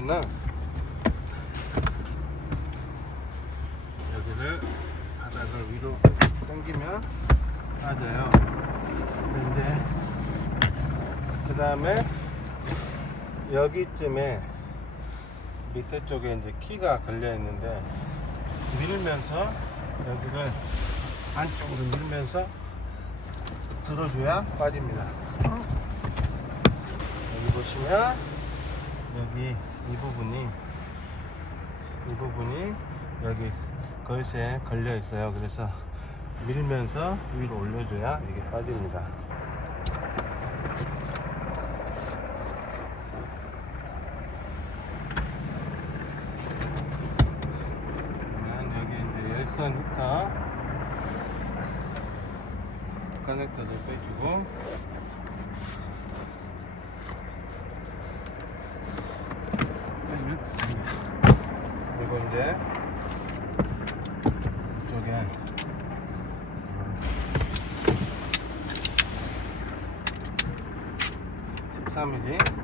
때는 여기를 바닥을 위로 당기면 맞아요. 근데 이제 그 다음에 여기쯤에 밑에 쪽에 이제 키가 걸려 있는데 밀면서 여기를 안쪽으로 밀면서 들어줘야 빠집니다. 여기 보시면 여기 이 부분이 여기 걸쇠에 걸려 있어요. 그래서 밀면서 위로 올려줘야 이게 빠집니다. 여기 이제 열선 히터 커넥터를 빼주고 빼면 됩니다. 그리고 이제 이쪽에 14mm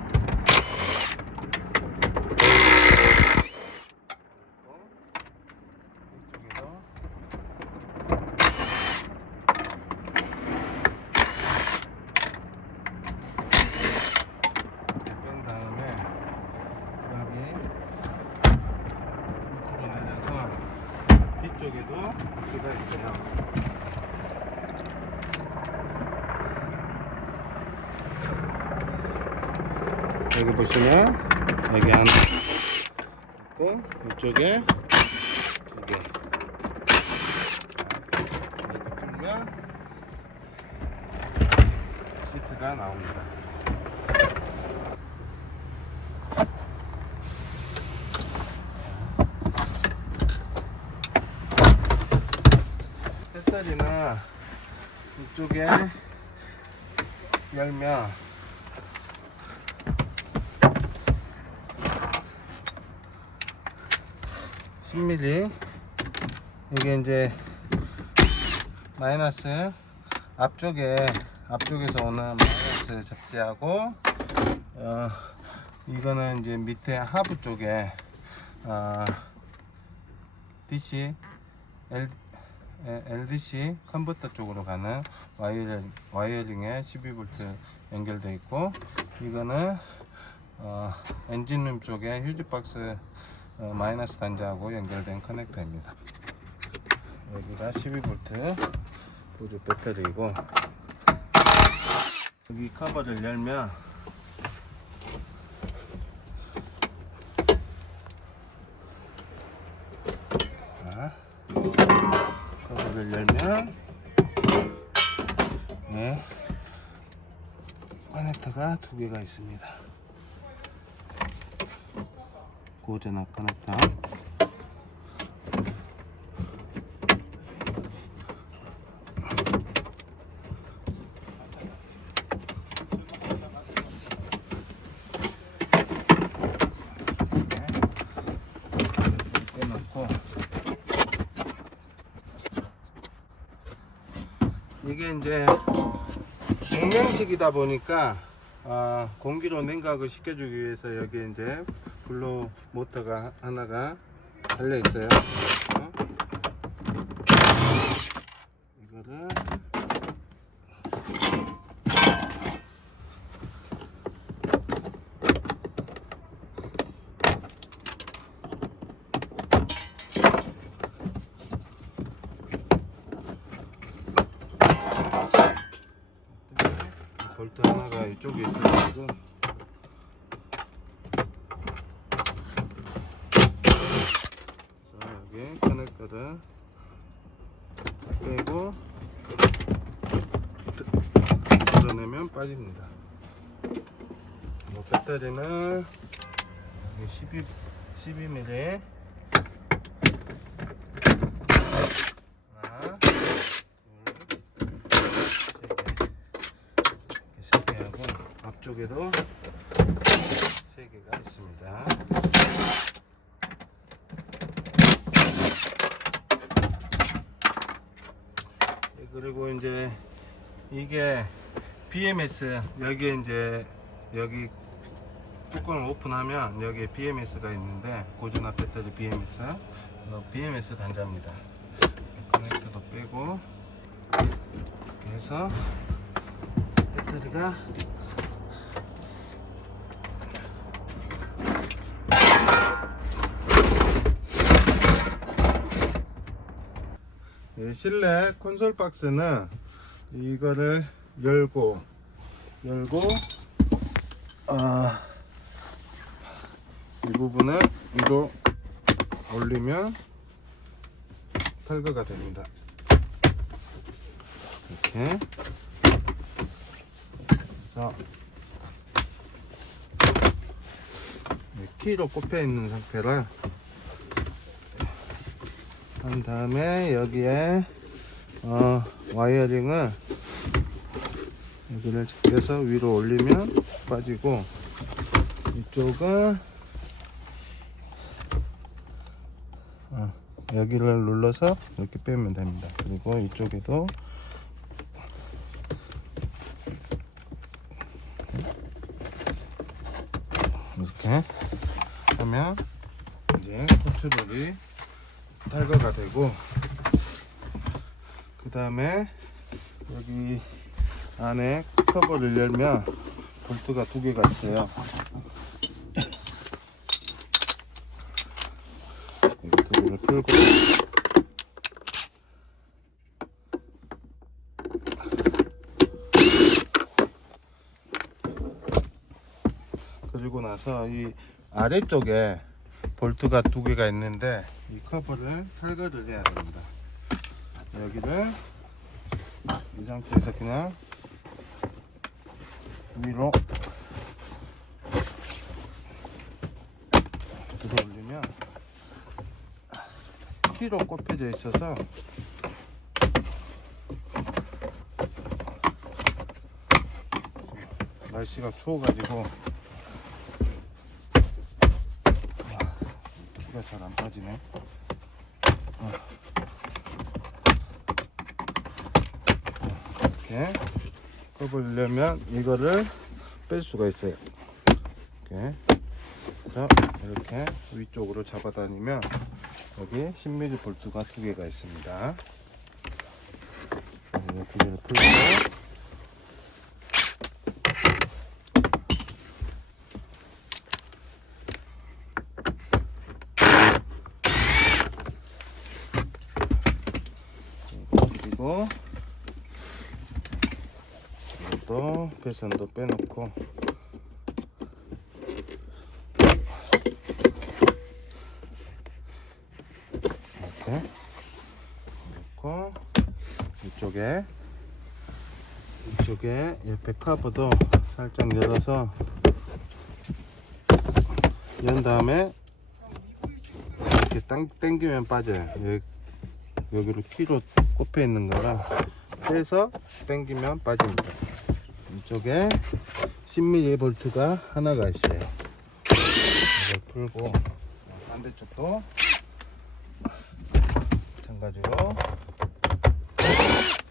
뒤쪽에도 키가 있어요. 여기 보시면 여기 하나 있고 이쪽에 두 개. 이렇게 풀면 시트가 나옵니다. 배터리는 이쪽에 열면 (10mm) 이게 이제 마이너스 앞쪽에서 오는 마이너스 잡지하고 이거는 이제 밑에 하부 쪽에 DC LDC 컨버터 쪽으로 가는 와이어링에 12V 연결되어 있고, 이거는 엔진룸 쪽에 휴즈박스 마이너스 단자하고 연결된 커넥터입니다. 여기가 12V 보조 배터리이고, 여기 커버를 열면 커버를 열면 네, 커넥터가 두 개가 있습니다. 고전압 커넥터. 이게 이제 공량식이다 보니까 공기로 냉각을 시켜주기 위해서 여기 이제 블로 모터가 하나가 달려 있어요. 이거를 볼트 하나가 이쪽에 있어가지고 여기 커넥터를 빼고 들어내면 빠집니다. 배터리는 12mm 하나, 둘, 세 개 하고 앞쪽에도 3개가 있습니다. 그리고 이제 이게 BMS 여기에 이제 여기 뚜껑을 오픈하면 여기에 BMS가 있는데 고전압 배터리 BMS, BMS 단자입니다. 커넥터도 빼고 이렇게 해서 배터리가 실내 콘솔 박스는 이거를 열고 이 부분을 위로 올리면 탈거가 됩니다. 이렇게. 자, 키로 꼽혀 있는 상태라 한 다음에 여기에 와이어링을 여기를 제껴서 위로 올리면 빠지고, 이쪽은 여기를 눌러서 이렇게 빼면 됩니다. 그리고 이쪽에도 이렇게 하면 이제 컨트롤이 탈거가 되고, 그 다음에 여기 안에 커버를 열면 볼트가 두 개가 있어요. 이 두 개를 풀고 그리고 나서 이 아래쪽에 볼트가 두 개가 있는데 이 커버를 탈거를 해야 됩니다. 여기를 이 상태에서 그냥 위로 들어 올리면 키로 꼽혀져 있어서 날씨가 추워가지고 키가 잘 안 빠지네. 이렇게 꼽으려면 이거를 뺄 수가 있어요. 이렇게 그래서 이렇게 위쪽으로 잡아다니면 여기 10mm 볼트가 두 개가 있습니다. 이 두 개를 풀고 그리고 이것도 배선도 빼놓고 이렇게 놓고 이쪽에 옆에 커버도 살짝 열어서 연 다음에 이렇게 당기면 빠져요. 여기로 키로 꼽혀 있는 거라 빼서 당기면 빠집니다. 이쪽에 10mm 볼트가 하나가 있어요. 이걸 풀고 반대쪽도 마찬가지로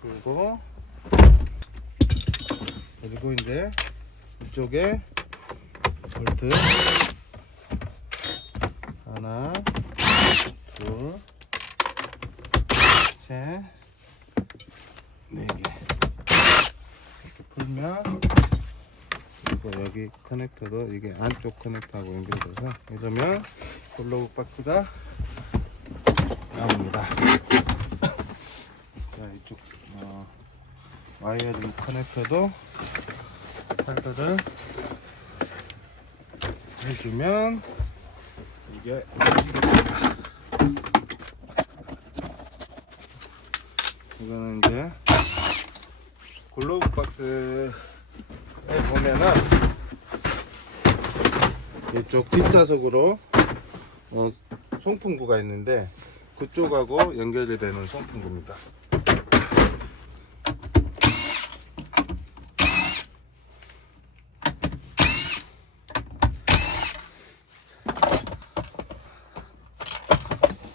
풀고, 그리고 이제 이쪽에 볼트 하나, 둘, 셋, 네 개 이렇게 풀면, 그리고 여기 커넥터도 이게 안쪽 커넥터하고 연결돼서 이러면 블로그 박스가 나옵니다. 자, 이쪽 와이어링 커넥터도 탈거를 해주면 이게 이거는 이제 글로브 박스에 보면은 이쪽 뒷좌석으로 송풍구가 있는데 그쪽하고 연결이 되는 송풍구입니다.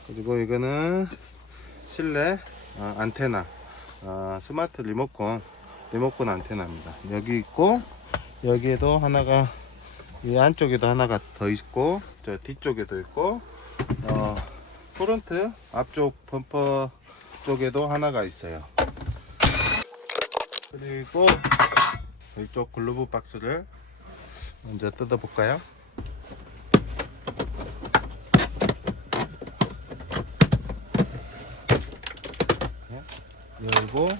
그리고 이거는 실내 안테나, 스마트 리모컨 안테나입니다. 여기 있고 여기에도 하나가 이 안쪽에도 하나가 더 있고 저 뒤쪽에도 있고 프론트 앞쪽 범퍼 쪽에도 하나가 있어요. 그리고 이쪽 글로브 박스를 먼저 뜯어 볼까요? 열고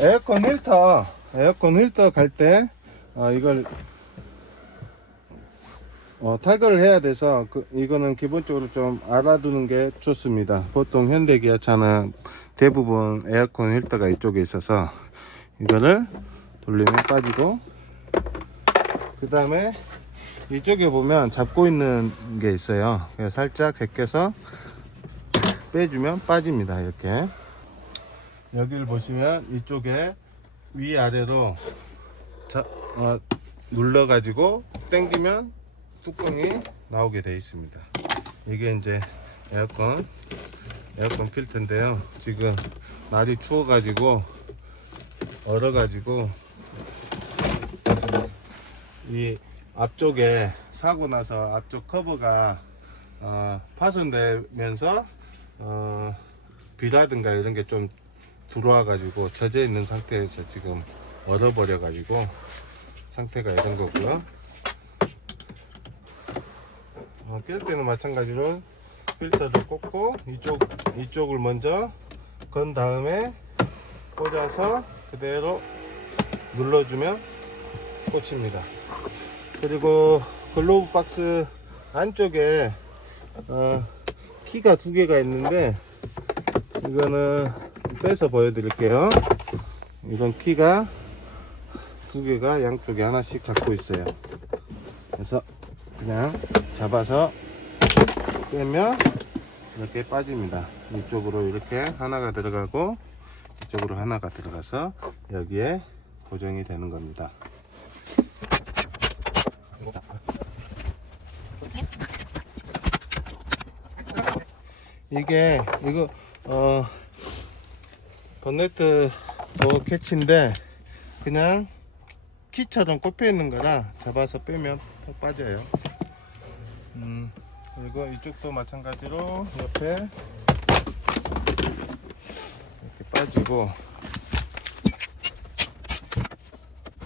에어컨 필터 갈 때 이걸 탈거를 해야 돼서 이거는 기본적으로 좀 알아두는 게 좋습니다. 보통 현대 기아차는 대부분 에어컨 필터가 이쪽에 있어서 이거를 돌리면 빠지고, 그 다음에 이쪽에 보면 잡고 있는 게 있어요. 그래서 살짝 제껴서 빼주면 빠집니다. 이렇게 여기를 보시면 이쪽에 위아래로 눌러 가지고 당기면 뚜껑이 나오게 되어 있습니다. 이게 이제 에어컨 필터인데요. 지금 날이 추워 가지고 얼어 가지고 이 앞쪽에 사고 나서 앞쪽 커버가 파손되면서 비라든가 이런 게 좀 들어와 가지고 젖어 있는 상태에서 지금 얼어 버려 가지고 상태가 이런 거고요. 낄 때는 마찬가지로 필터를 꽂고 이쪽을 먼저 건 다음에 꽂아서 그대로 눌러주면 꽂힙니다. 그리고 글로브 박스 안쪽에 키가 두 개가 있는데 이거는 빼서 보여드릴게요. 이건 키가 두 개가 양쪽에 하나씩 잡고 있어요. 그래서 그냥 잡아서 빼면 이렇게 빠집니다. 이쪽으로 이렇게 하나가 들어가고 이쪽으로 하나가 들어가서 여기에 고정이 되는 겁니다. 이거 번네트 도어 캐치인데 그냥 키처럼 꼽혀 있는 거라 잡아서 빼면 빠져요. 그리고 이쪽도 마찬가지로 옆에 이렇게 빠지고,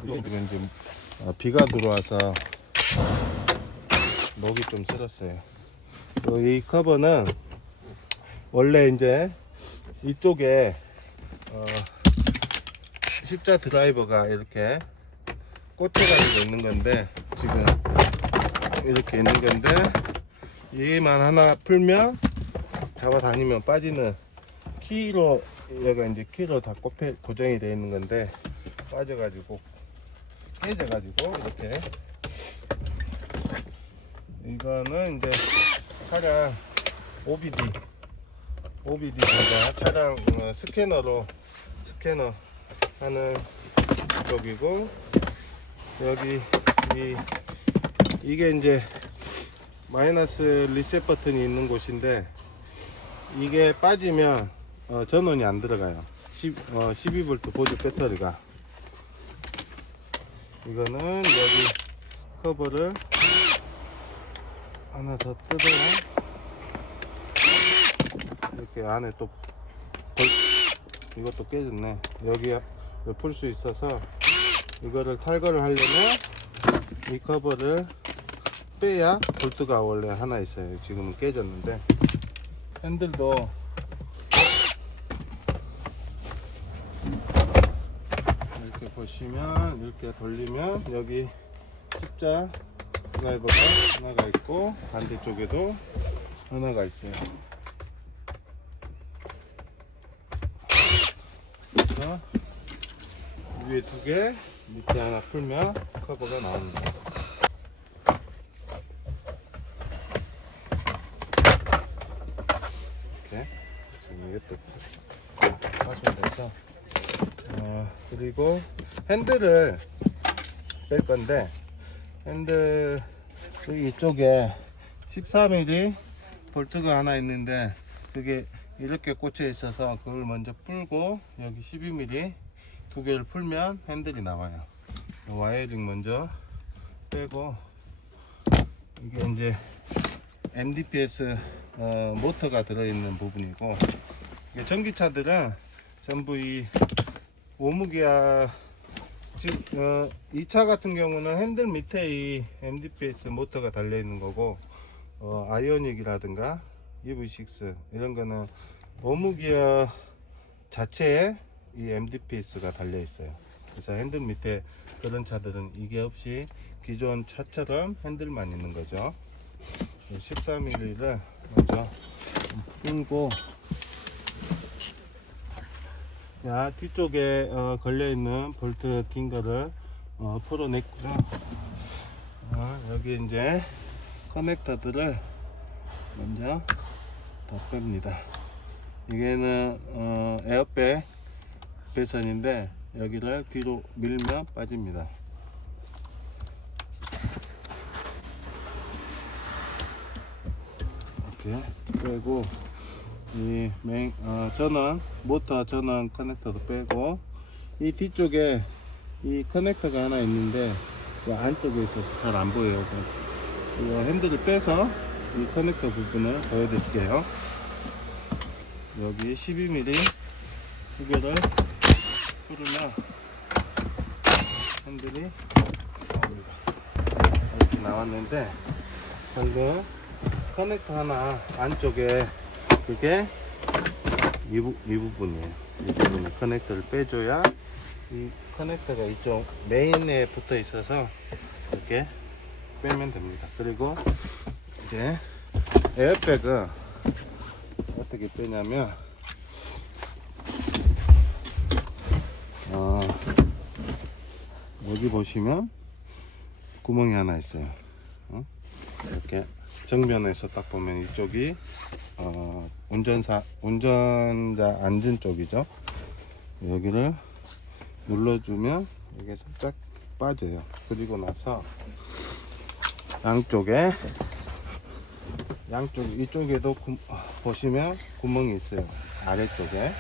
지금 비가 들어와서 목이 좀 쓸었어요. 이 커버는 원래 이제 이쪽에 십자 드라이버가 이렇게 꽂혀가지고 있는 건데, 지금 이렇게 있는 건데 얘만 하나 풀면 잡아다니면 빠지는 키로, 얘가 이제 키로 다 고정이 되어 있는 건데 빠져가지고 깨져가지고 이렇게, 이거는 이제 차량 OBD가 차량 스캐너 하는 쪽이고, 여기 이게 이제 마이너스 리셋 버튼이 있는 곳인데 이게 빠지면 전원이 안 들어가요. 12V 보조 배터리가. 이거는 여기 커버를 하나 더 뜯어야 이렇게 안에 또 이것도 깨졌네. 여기 풀 수 있어서 이거를 탈거를 하려면 이 커버를 빼야 볼트가 원래 하나 있어요. 지금은 깨졌는데, 핸들도 이렇게 보시면 이렇게 돌리면 여기 십자 드라이버가 하나가 있고 반대쪽에도 하나가 있어요. 그래서 위에 두 개, 밑에 하나 풀면 커버가 나옵니다. 이렇게 지금 이것도 파손돼서, 그리고 핸들을 뺄 건데, 핸들 이쪽에 14mm 볼트가 하나 있는데 그게 이렇게 꽂혀 있어서 그걸 먼저 풀고 여기 12mm 두 개를 풀면 핸들이 나와요. 와이어링 먼저 빼고, 이게 이제 MDPS 모터가 들어있는 부분이고, 이게 전기차들은 전부 이 오무기아, 이 차 같은 경우는 핸들 밑에 이 MDPS 모터가 달려 있는 거고, 아이오닉이라든가 EV6 이런 거는 오무기아 자체에 이 MDPS가 달려 있어요. 그래서 핸들 밑에 그런 차들은 이게 없이 기존 차처럼 핸들만 있는 거죠. 13mm를 먼저 풀고, 자, 뒤쪽에 걸려있는 볼트 긴 거를 풀어냈고요. 여기 이제 커넥터들을 먼저 더 뺍니다. 이게는 에어백 배선인데 여기를 뒤로 밀면 빠집니다. 이렇게 빼고, 이 메인 전원, 모터 전원 커넥터도 빼고, 이 뒤쪽에 이 커넥터가 하나 있는데 저 안쪽에 있어서 잘 안 보여요. 이 핸들을 빼서 이 커넥터 부분을 보여드릴게요. 여기 12mm 두 개를 풀으면 핸들이 나옵니다. 이렇게 나왔는데, 방금 커넥터 하나 안쪽에, 그게 이 부분이에요. 이 부분에 커넥터를 빼줘야 이 커넥터가 이쪽 메인에 붙어 있어서 이렇게 빼면 됩니다. 그리고 이제 에어백은 어떻게 빼냐면, 여기 보시면 구멍이 하나 있어요. 이렇게 정면에서 딱 보면 이쪽이 운전자 앉은 쪽이죠. 여기를 눌러주면 이게 살짝 빠져요. 그리고 나서 양쪽 이쪽에도 보시면 구멍이 있어요. 아래쪽에.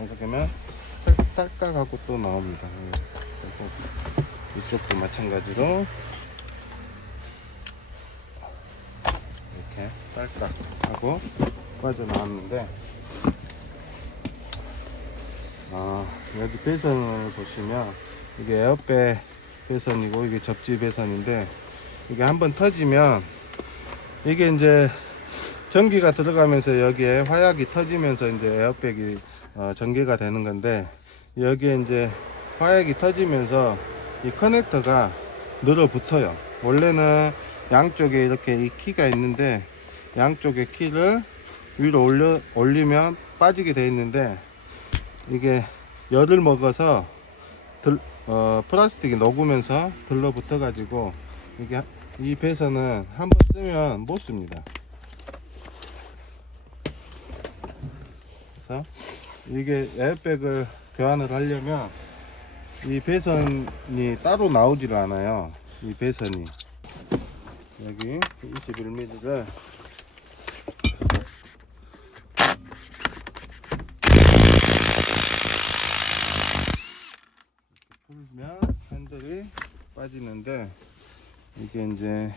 이렇게 하면 딸깍하고 또 나옵니다. 이쪽도 마찬가지로 이렇게 딸깍하고 빠져나왔는데, 여기 배선을 보시면 이게 에어백 배선이고, 이게 접지 배선인데, 이게 한번 터지면 이게 이제 전기가 들어가면서 여기에 화약이 터지면서 이제 에어백이 전개가 되는 건데, 여기에 이제 화약이 터지면서 이 커넥터가 늘어붙어요. 원래는 양쪽에 이렇게 이 키가 있는데, 양쪽에 키를 위로 올리면 빠지게 되어 있는데, 이게 열을 먹어서 플라스틱이 녹으면서 들러붙어 가지고, 이게 이 배선은 한번 쓰면 못 씁니다. 그래서 이게 에어백을 교환을 하려면 이 배선이 따로 나오지를 않아요. 이 배선이 여기 21mm를 풀면 핸들이 빠지는데, 이게 이제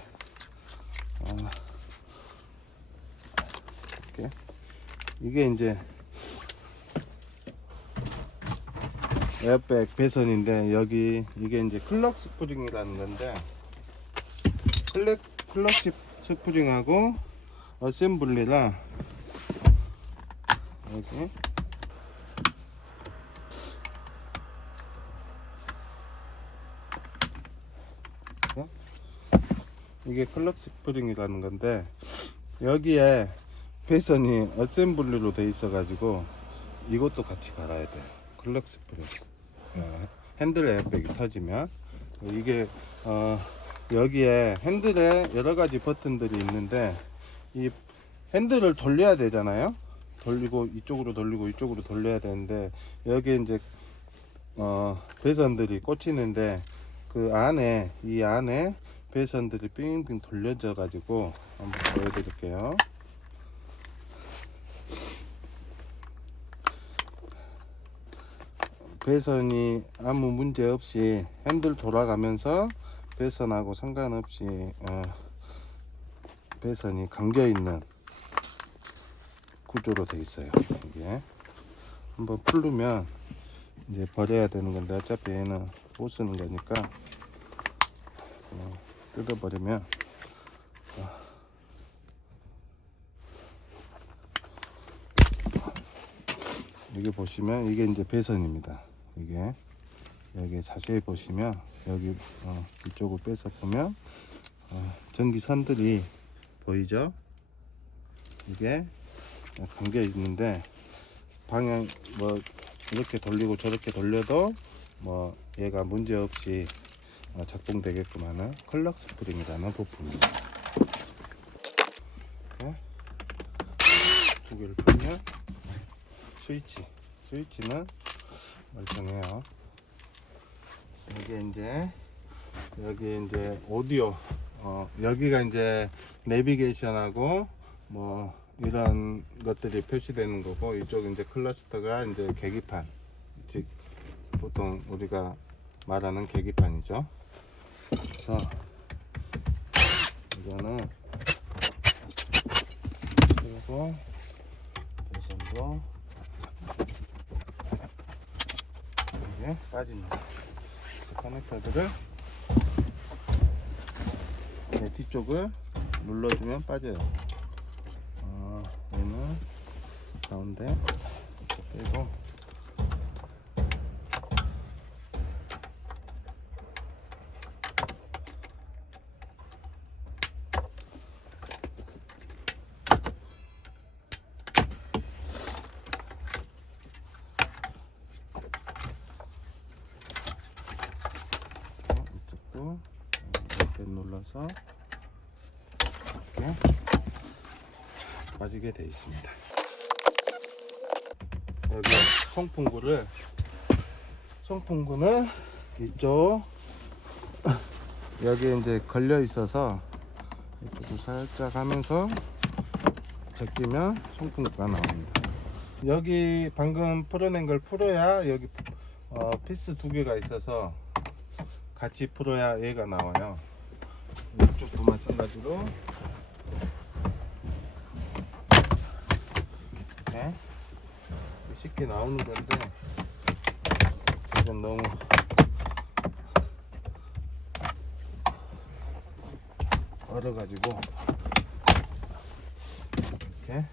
이게 이제 에어백 배선인데, 여기 이게 이제 클럭 스프링이라는 건데, 클럭 스프링하고 어셈블리랑 여기 이게 클럭 스프링이라는 건데, 여기에 배선이 어셈블리로 돼 있어 가지고 이것도 같이 갈아야 돼요. 클럭 스프링. 핸들 에어백이 터지면 이게 여기에 핸들에 여러 가지 버튼들이 있는데, 이 핸들을 돌려야 되잖아요. 돌리고 이쪽으로 돌리고 이쪽으로 돌려야 되는데, 여기에 이제 배선들이 꽂히는데, 그 안에 이 안에 배선들이 빙빙 돌려져 가지고 한번 보여드릴게요. 배선이 아무 문제 없이 핸들 돌아가면서 배선하고 상관없이 배선이 감겨 있는 구조로 되어 있어요. 이게 한번 풀르면 이제 버려야 되는 건데 어차피 얘는 못 쓰는 거니까 뜯어버리면 여기 보시면 이게 이제 배선입니다. 이게 여기 자세히 보시면 여기 이쪽을 빼서 보면 전기선들이 보이죠? 이게 감겨 있는데 방향 뭐 이렇게 돌리고 저렇게 돌려도 뭐 얘가 문제 없이 작동되게끔 하는 클럭 스프링이라는 부품입니다. 이렇게 두 개를 풀면 스위치는 멀쩡해요. 여기 이제 오디오 여기가 이제 내비게이션하고 뭐 이런 것들이 표시되는 거고, 이쪽 이제 클러스터가 이제 계기판, 즉 보통 우리가 말하는 계기판이죠. 그래서 이거는 그리고 배선도 이게 빠집니다. 그래서 커넥터들을 뒤쪽을 눌러주면 빠져요. 얘는 가운데 빼고 이쪽도 이렇게 눌러서 이렇게 빠지게 되어 있습니다. 여기 송풍구는 이쪽 여기 이제 걸려 있어서 이쪽을 살짝 하면서 제끼면 송풍구가 나옵니다. 여기 방금 풀어낸 걸 풀어야 여기 피스 두 개가 있어서 같이 풀어야 얘가 나와요. 이쪽도 마찬가지로 쉽게 나오는 건데 이건 너무 얼어가지고 이렇게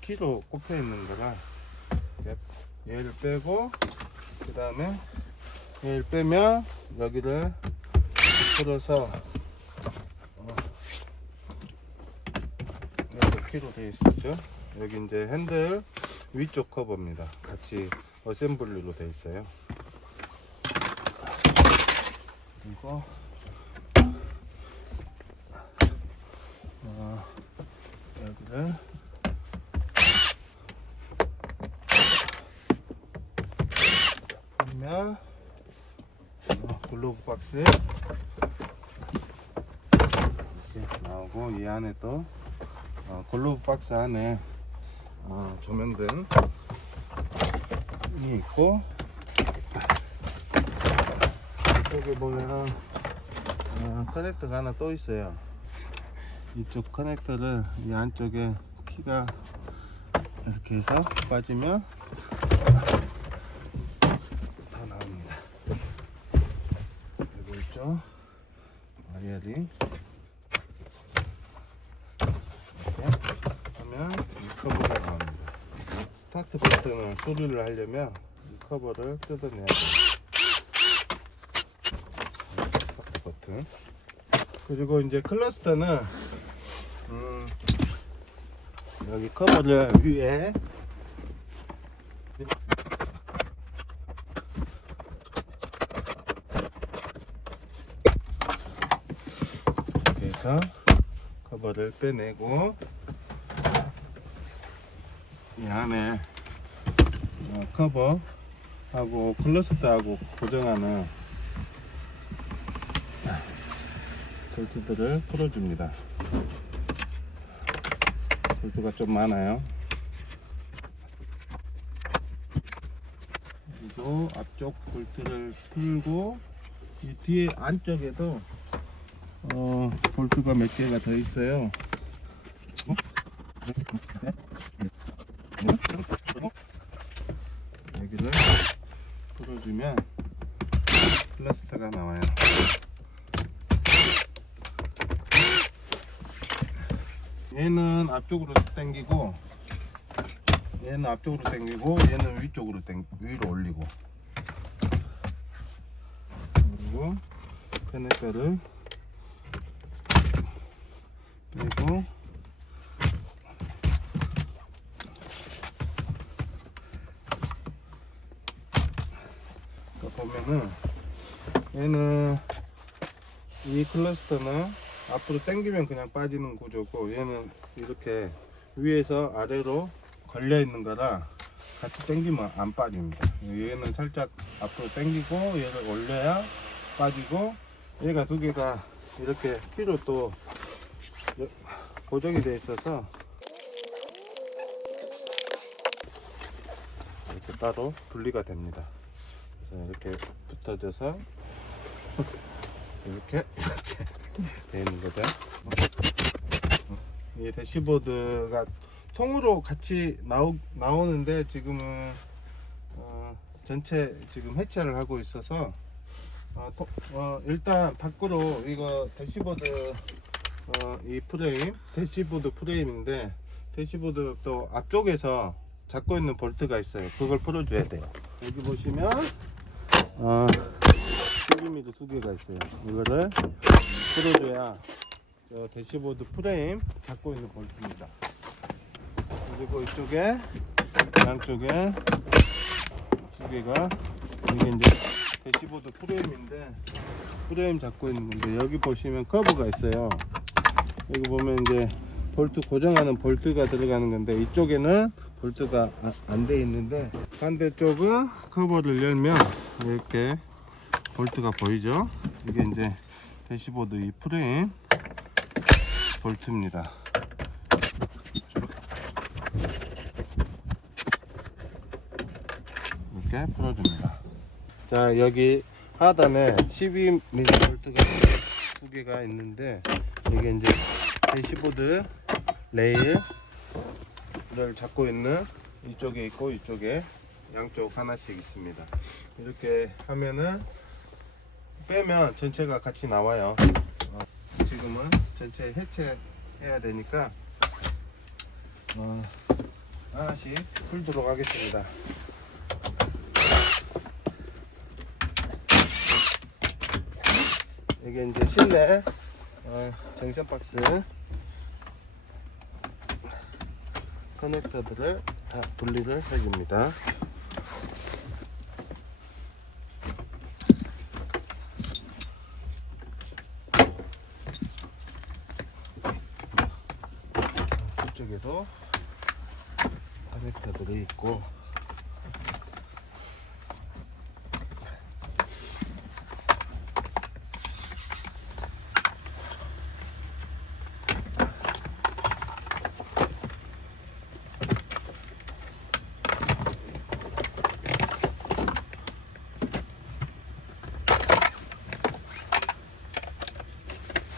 키로 꼽혀 있는 거라 얘를 빼고, 그 다음에 얘를 빼면 여기를 풀어서 이렇게 키로 되어 있었죠. 여기 이제 핸들 위쪽 커버입니다. 같이 어셈블리로 되어 있어요. 그리고 여기를 보면 글로브 박스 이렇게 나오고, 이 안에 또 글로브 박스 안에 조명등이 있고, 이쪽에 보면 커넥터가 하나 또 있어요. 이쪽 커넥터를 이 안쪽에 키가 이렇게 해서 빠지면 다 나옵니다. 그리고 있죠, 와이어링 이렇게 하면 이 커버가 나옵니다. 스타트 버튼을 수리를 하려면 이 커버를 뜯어내야 돼요. 스타트 버튼. 그리고 이제 클러스터는 여기 커버를 위에 이렇게 해서 커버를 빼내고, 이 안에 커버하고 클러스터하고 고정하는 볼트들을 풀어줍니다. 볼트가 좀 많아요. 그리고 앞쪽 볼트를 풀고 이 뒤에 안쪽에도 볼트가 몇 개가 더 있어요. 여기를 풀어주면 클러스터가 나와요. 얘는 앞쪽으로 당기고, 얘는 앞쪽으로 당기고, 얘는 위로 올리고. 그리고 커넥터를 빼고, 보면은 얘는 이 클러스터는 앞으로 당기면 그냥 빠지는 구조고, 얘는 이렇게 위에서 아래로 걸려 있는 거라 같이 당기면 안 빠집니다. 얘는 살짝 앞으로 당기고 얘를 올려야 빠지고, 얘가 두 개가 이렇게 키로 또 고정이 되어 있어서 이렇게 따로 분리가 됩니다. 그래서 이렇게 붙어져서 이렇게 되어 있는 거죠. 이 대시보드가 통으로 같이 나오는데 지금은 전체 지금 해체를 하고 있어서 일단 밖으로 이거 대시보드 이 프레임, 대시보드 프레임인데, 대시보드 또 앞쪽에서 잡고 있는 볼트가 있어요. 그걸 풀어줘야 돼요. 여기 보시면 12mm 두 개가 있어요. 이거를 풀어줘야 저 대시보드 프레임 잡고 있는 볼트입니다. 그리고 이쪽에 양쪽에 두 개가, 이게 이제 대시보드 프레임인데, 프레임 잡고 있는 건데, 여기 보시면 커브가 있어요. 여기 보면 이제 볼트 고정하는 볼트가 들어가는 건데, 이쪽에는 볼트가 안 돼 있는데, 반대쪽은 커버를 열면 이렇게 볼트가 보이죠? 이게 이제 대시보드 이 프레임 볼트입니다. 이렇게 풀어줍니다. 자, 여기 하단에 12mm 볼트가 두 개가 있는데, 이게 이제 대시보드 레일을 잡고 있는, 이쪽에 있고 이쪽에 양쪽 하나씩 있습니다. 이렇게 하면은 빼면 전체가 같이 나와요. 지금은 전체 해체해야 되니까 하나씩 풀도록 하겠습니다. 이게 이제 실내 정션 박스 커넥터들을 다 분리를 해줍니다. 이쪽에도 커넥터들이 있고,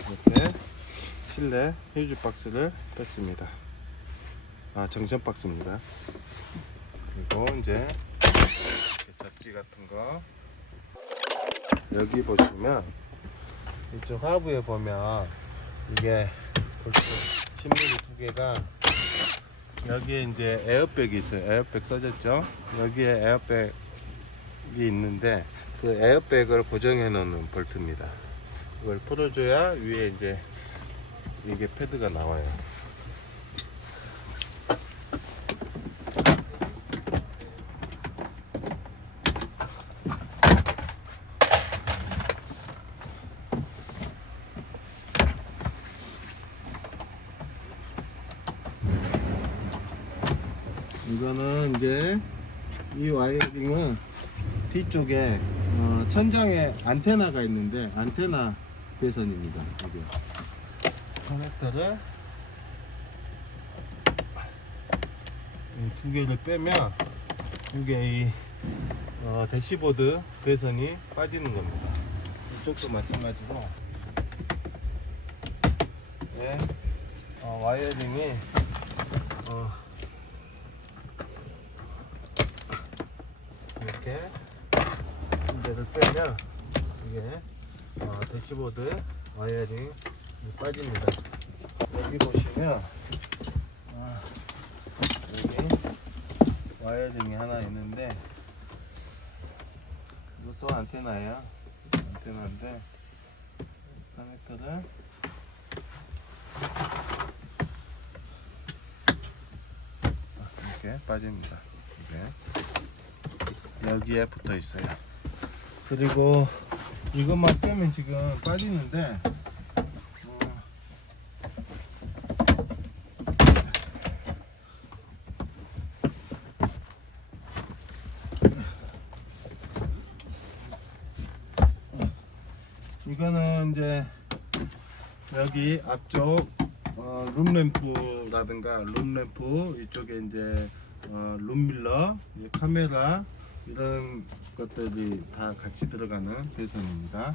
이렇게 실내 휴지 박스를 뺐습니다. 정션 박스입니다. 그리고 이제 접지 같은 거, 여기 보시면 이쪽 하부에 보면 이게 벌써 10mm 두 개가, 여기에 이제 에어백이 있어요. 에어백 써졌죠? 여기에 에어백이 있는데, 그 에어백을 고정해 놓는 볼트입니다. 이걸 풀어줘야 위에 이제 이게 패드가 나와요. 이거는 이제 이 와이어링은 뒤쪽에 천장에 안테나가 있는데, 안테나 배선입니다. 이게. 커넥터를 이 두 개를 빼면 이게 이 대시보드 배선이 빠지는 겁니다. 이쪽도 마찬가지로 예, 와이어링이 이렇게 군데를 빼면 이게 대시보드 와이어링이 빠집니다. 여기 보시면 여기 와이어링이 하나 있는데 이것도 안테나예요. 안테나인데 커넥터를 이렇게 빠집니다. 이게 여기에 붙어 있어요. 그리고 이것만 빼면 지금 빠지는데 이거는 이제 여기 앞쪽 룸램프라든가 룸램프 이쪽에 이제 룸밀러, 카메라 이런 것들이 다 같이 들어가는 배선입니다.